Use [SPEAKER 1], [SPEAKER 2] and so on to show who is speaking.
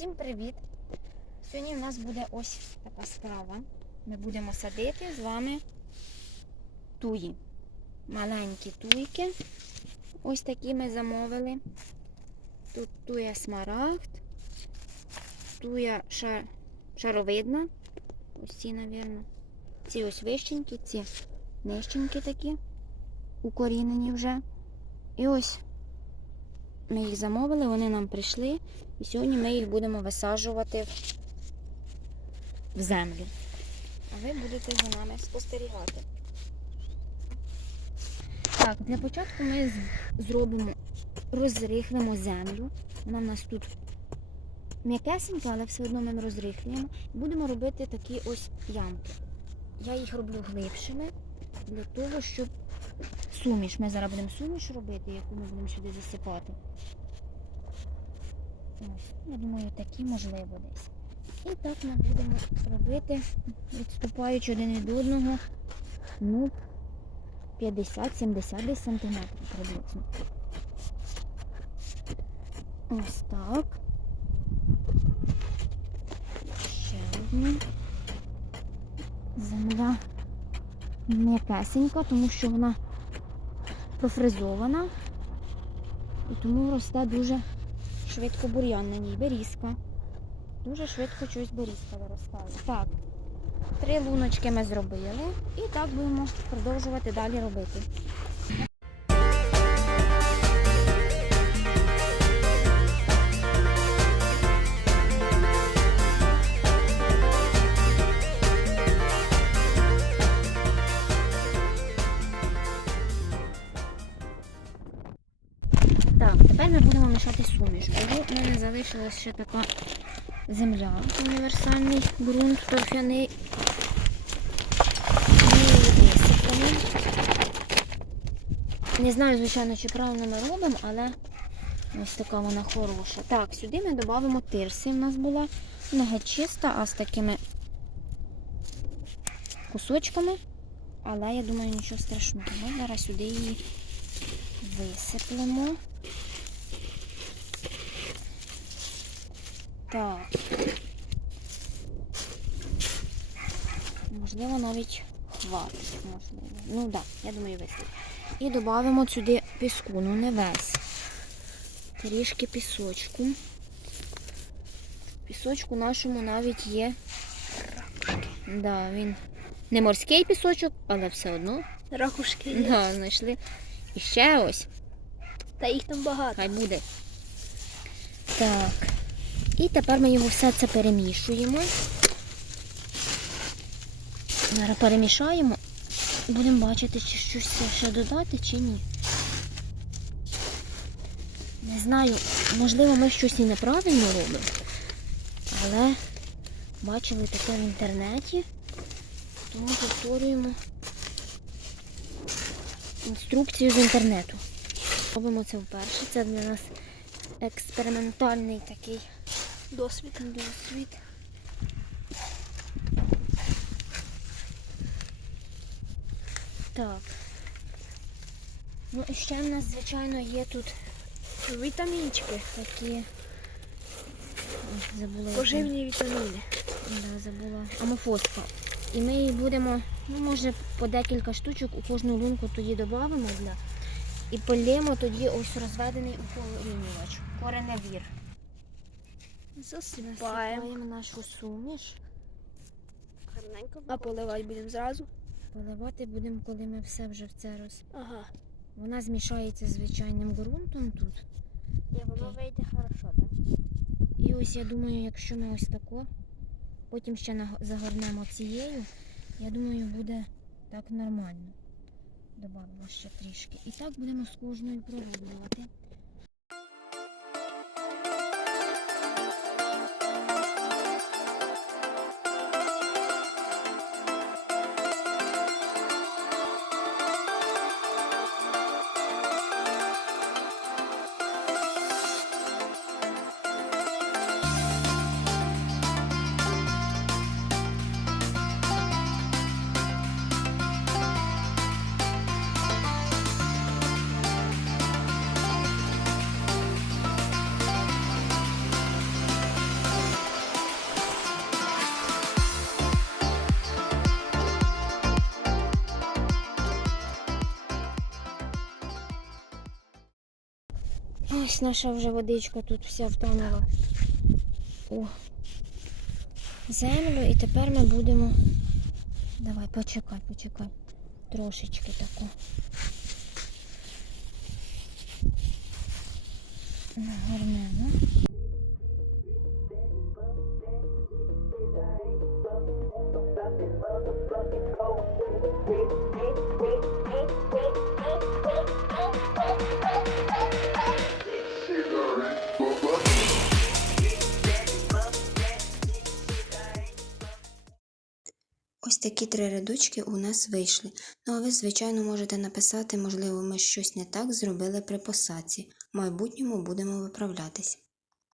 [SPEAKER 1] Всім привіт! Сьогодні в нас буде ось така справа. Ми будемо садити з вами туї. Маленькі туйки. Ось такі ми замовили. Тут туя смарагд, туя ша... шаровидна. Ось ці, мабуть. Ці ось вищенькі, ці нижченькі такі, укорінені вже. І ось ми їх замовили, вони нам прийшли. І сьогодні ми їх будемо висаджувати в- землю. А ви будете за нами спостерігати. Так, для початку ми зробимо, розрихлимо землю. Вона в нас тут м'якесенька, але все одно ми розрихлюємо. Будемо робити такі ось ямки. Я їх роблю глибшими для того, щоб суміш. Ми зараз будемо суміш робити, яку ми будемо сюди засипати. Я думаю, такі можливо десь. І так ми будемо робити, відступаючи один від одного, ну, 50-70 десь сантиметрів приблизно. Ось так. Ще одну. Земля м'якесенька, тому що вона профризована. І тому росте дуже швидко бур'ян на ній, берізка. Дуже швидко щось берізка виростає. Так, три луночки ми зробили і так будемо продовжувати далі робити. Так, тепер ми будемо мішати суміш. В мене залишилась ще така земля, універсальний ґрунт торфяний. Висипемо. Не знаю, звичайно, чи правильно ми робимо, але ось така вона хороша. Так, сюди ми додамо тирси. У нас була не геть чиста, а з такими кусочками. Але я думаю, нічого страшного. Ми зараз сюди її висиплемо. Так. Можливо, навіть хватить, можливо. Ну так, да, я думаю, вистачить. І додамо сюди піску, ну не весь. Трішки пісочку. В пісочку нашому навіть є. Да, він не морський пісочок, але все одно
[SPEAKER 2] Ракушки.
[SPEAKER 1] да, знайшли. І ще ось.
[SPEAKER 2] Та їх там багато.
[SPEAKER 1] Хай буде. Так. І тепер ми його все це перемішуємо. Зараз перемішаємо. Будемо бачити, чи щось ще додати, чи ні. Не знаю, можливо, ми щось і неправильно робимо. Але бачили таке в інтернеті. Тому повторюємо інструкцію з інтернету. Робимо це вперше. Це для нас експериментальний такий
[SPEAKER 2] Досвід.
[SPEAKER 1] досвід. Так. Ну і ще в нас, звичайно, є тут
[SPEAKER 2] Вітамінчики.
[SPEAKER 1] такі. Забула.
[SPEAKER 2] Поживні вітаміни.
[SPEAKER 1] Да, забула. Амофоска. І ми її будемо, ну може по декілька штучок у кожну лунку тоді додамо для. І полємо тоді ось розведений укорінювач. Кореневір.
[SPEAKER 2] Засипаємо.
[SPEAKER 1] Нашу суміш.
[SPEAKER 2] Гарненько. А поливати будемо зразу.
[SPEAKER 1] Поливати будемо, коли ми все вже в це роз.
[SPEAKER 2] Ага.
[SPEAKER 1] Вона змішається з звичайним ґрунтом тут.
[SPEAKER 2] І воно вийде хорошо, так?
[SPEAKER 1] І ось я думаю, якщо ми ось тако, потім ще загорнемо цією, я думаю, буде так нормально. Добавимо ще трішки. І так будемо з кожною пророблювати. Ось наша вже водичка тут вся втонула у землю. І тепер ми будемо. Давай, почекай, почекай. Трошечки таку. Нагорнемо.
[SPEAKER 3] Ось такі три рядочки у нас вийшли. Ну а ви, звичайно, можете написати, можливо, ми щось не так зробили при посадці. В майбутньому будемо виправлятись.